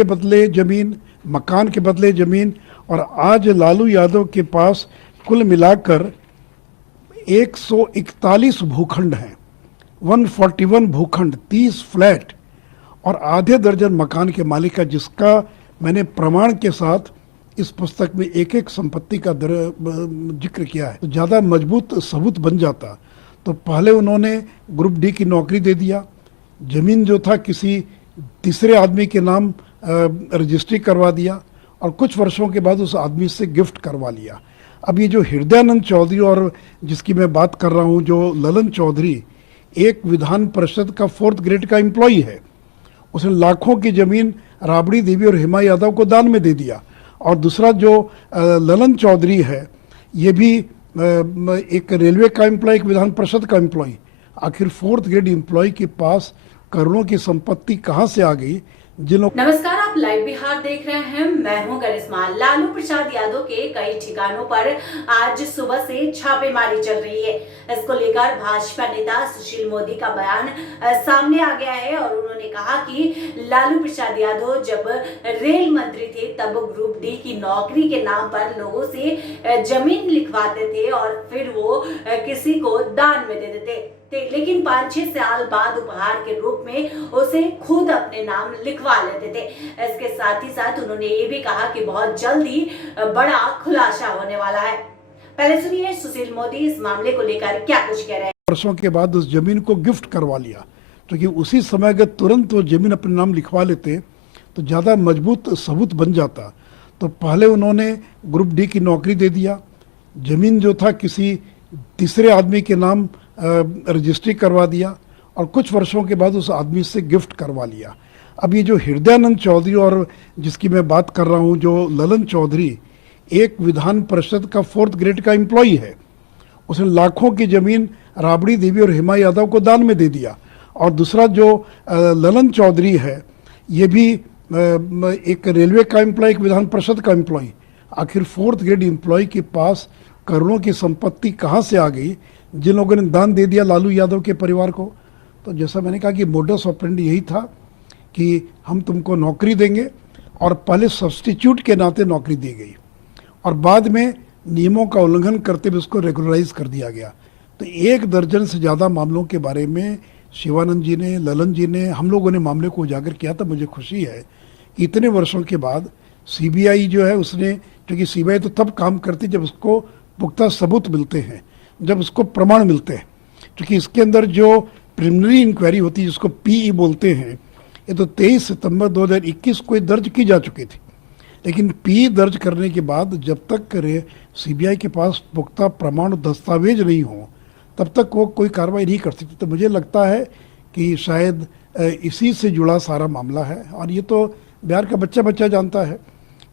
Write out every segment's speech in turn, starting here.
के बदले ज़मीन, मकान के बदले ज़मीन, और आज लालू यादव के पास कुल मिलाकर 141 भूखंड हैं, 141 भूखंड, 30 फ्लैट और आधे दर्जन मकान के मालिक है, जिसका मैंने प्रमाण के साथ इस पुस्तक में एक एक संपत्ति का जिक्र किया है। तो ज़्यादा मजबूत सबूत बन जाता। तो पहले उन्होंने ग्रुप डी की नौकरी दे दिया, ज़मीन जो था किसी तीसरे आदमी के नाम रजिस्ट्री करवा दिया और कुछ वर्षों के बाद उस आदमी से गिफ्ट करवा लिया। अब ये जो हृदयानंद चौधरी और जिसकी मैं बात कर रहा हूँ, जो ललन चौधरी, एक विधान परिषद का 4th ग्रेड का एम्प्लॉई है। उसने लाखों की ज़मीन राबड़ी देवी और हेमा यादव को दान में दे दिया। और दूसरा जो ललन चौधरी है, ये भी एक रेलवे का एम्प्लॉय, एक विधान परिषद का एम्प्लॉय। आखिर 4th ग्रेड एम्प्लॉय के पास करोड़ों की संपत्ति कहाँ से आ गई? नमस्कार, आप लाइव बिहार देख रहे हैं। मैं हूं करिश्मा। लालू प्रसाद यादव के कई ठिकानों पर आज सुबह से छापेमारी चल रही है। इसको लेकर भाजपा नेता सुशील मोदी का बयान सामने आ गया है और उन्होंने कहा कि लालू प्रसाद यादव जब रेल मंत्री थे तब ग्रुप डी की नौकरी के नाम पर लोगों से जमीन लिखवाते थे और फिर वो किसी को दान में दे देते, लेकिन 5-6 साल बाद उपहार के रूप में उसे खुद अपने नाम लिखवा लेते थे। इसके साथ ही साथ उन्होंने ये भी कहा कि बहुत जल्दी बड़ा खुलासा होने वाला है। पहले सुनिए सुशील मोदी इस मामले को लेकर क्या कुछ कह रहे हैं। वर्षों के बाद उस जमीन को गिफ्ट करवा लिया, क्योंकि उसी समय अगर तुरंत वो जमीन अपने नाम लिखवा लेते तो ज़्यादा मजबूत सबूत बन जाता। तो पहले उन्होंने ग्रुप डी की नौकरी दे दिया, जमीन जो था किसी तीसरे आदमी के नाम रजिस्ट्री करवा दिया और कुछ वर्षों के बाद उस आदमी से गिफ्ट करवा लिया। अब ये जो हृदयानंद चौधरी और जिसकी मैं बात कर रहा हूँ, जो ललन चौधरी, एक विधान परिषद का 4th ग्रेड का एम्प्लॉई है। उसने लाखों की ज़मीन राबड़ी देवी और हेमा यादव को दान में दे दिया। और दूसरा जो ललन चौधरी है, ये भी एक रेलवे का एम्प्लॉय, एक विधान परिषद का एम्प्लॉय। आखिर 4th ग्रेड एम्प्लॉय के पास करोड़ों की संपत्ति कहाँ से आ गई, जिन लोगों ने दान दे दिया लालू यादव के परिवार को? तो जैसा मैंने कहा कि मोडस ऑपरेंडी यही था कि हम तुमको नौकरी देंगे, और पहले सब्स्टिट्यूट के नाते नौकरी दी गई और बाद में नियमों का उल्लंघन करते हुए उसको रेगुलराइज कर दिया गया। तो 1 दर्जन से ज़्यादा मामलों के बारे में शिवानंद जी ने, ललन जी ने, हम लोगों ने मामले को उजागर किया था। मुझे खुशी है कि इतने वर्षों के बाद CBI जो है उसने, क्योंकि CBI तो तब काम करती जब उसको पुख्ता सबूत मिलते हैं, जब उसको प्रमाण मिलते हैं, क्योंकि इसके अंदर जो प्रिलिमिनरी इंक्वायरी होती है जिसको PE बोलते हैं, ये तो 23 सितंबर 2021 को दर्ज की जा चुकी थी। लेकिन PE दर्ज करने के बाद जब तक CBI के पास पुख्ता प्रमाण दस्तावेज नहीं हो तब तक वो कोई कार्रवाई नहीं कर सकती। तो मुझे लगता है कि शायद इसी से जुड़ा सारा मामला है। और ये तो बिहार का बच्चा बच्चा जानता है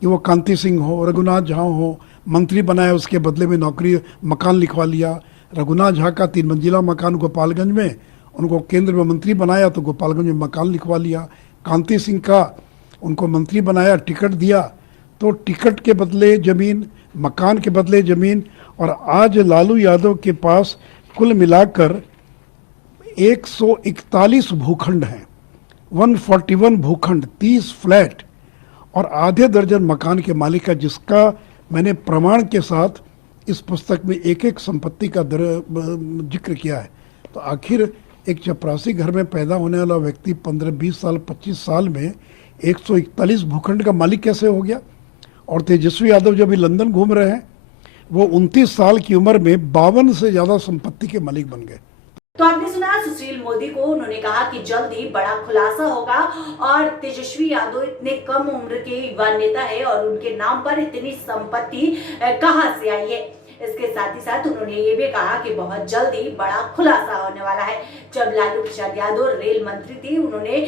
कि वो कांति सिंह हो, रघुनाथ झा हो, मंत्री बनाया, उसके बदले में नौकरी, मकान लिखवा लिया। रघुनाथ झा का 3 मंजिला मकान गोपालगंज में, उनको केंद्र में मंत्री बनाया तो गोपालगंज में मकान लिखवा लिया। कांति सिंह का उनको मंत्री बनाया, टिकट दिया तो टिकट के बदले ज़मीन, मकान के बदले ज़मीन, और आज लालू यादव के पास कुल मिलाकर 141 भूखंड हैं, 141 भूखंड, 30 फ्लैट और आधे दर्जन मकान के मालिक है, जिसका मैंने प्रमाण के साथ इस पुस्तक में एक एक संपत्ति का जिक्र किया है। तो आखिर एक चपरासी घर में पैदा होने वाला व्यक्ति 15-20 साल, 25 साल में 141 भूखंड का मालिक कैसे हो गया? और तेजस्वी यादव जो अभी लंदन घूम रहे हैं, वो 29 साल की उम्र में 52 से ज़्यादा संपत्ति के मालिक बन गए। तो आपने सुना सुशील मोदी को। उन्होंने कहा कि जल्द ही बड़ा खुलासा होगा और तेजस्वी यादव इतने कम उम्र के युवा नेता है और उनके नाम पर इतनी संपत्ति कहां से आई है। इसके साथ ही साथ उन्होंने ये भी कहा कि बहुत जल्द ही बड़ा खुलासा होने वाला है। जब लालू प्रसाद यादव रेल मंत्री थे, उन्होंने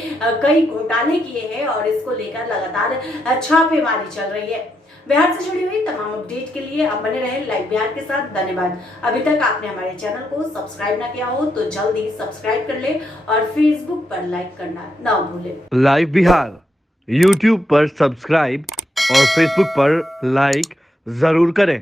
कई घोटाले किए हैं और इसको लेकर लगातार छापेमारी चल रही है। बिहार से जुड़ी हुई तमाम अपडेट के लिए आप बने रहें लाइव बिहार के साथ। धन्यवाद। अभी तक आपने हमारे चैनल को सब्सक्राइब ना किया हो तो जल्दी सब्सक्राइब कर ले और फेसबुक पर लाइक करना ना भूले। लाइव बिहार यूट्यूब पर सब्सक्राइब और फेसबुक पर लाइक जरूर करें।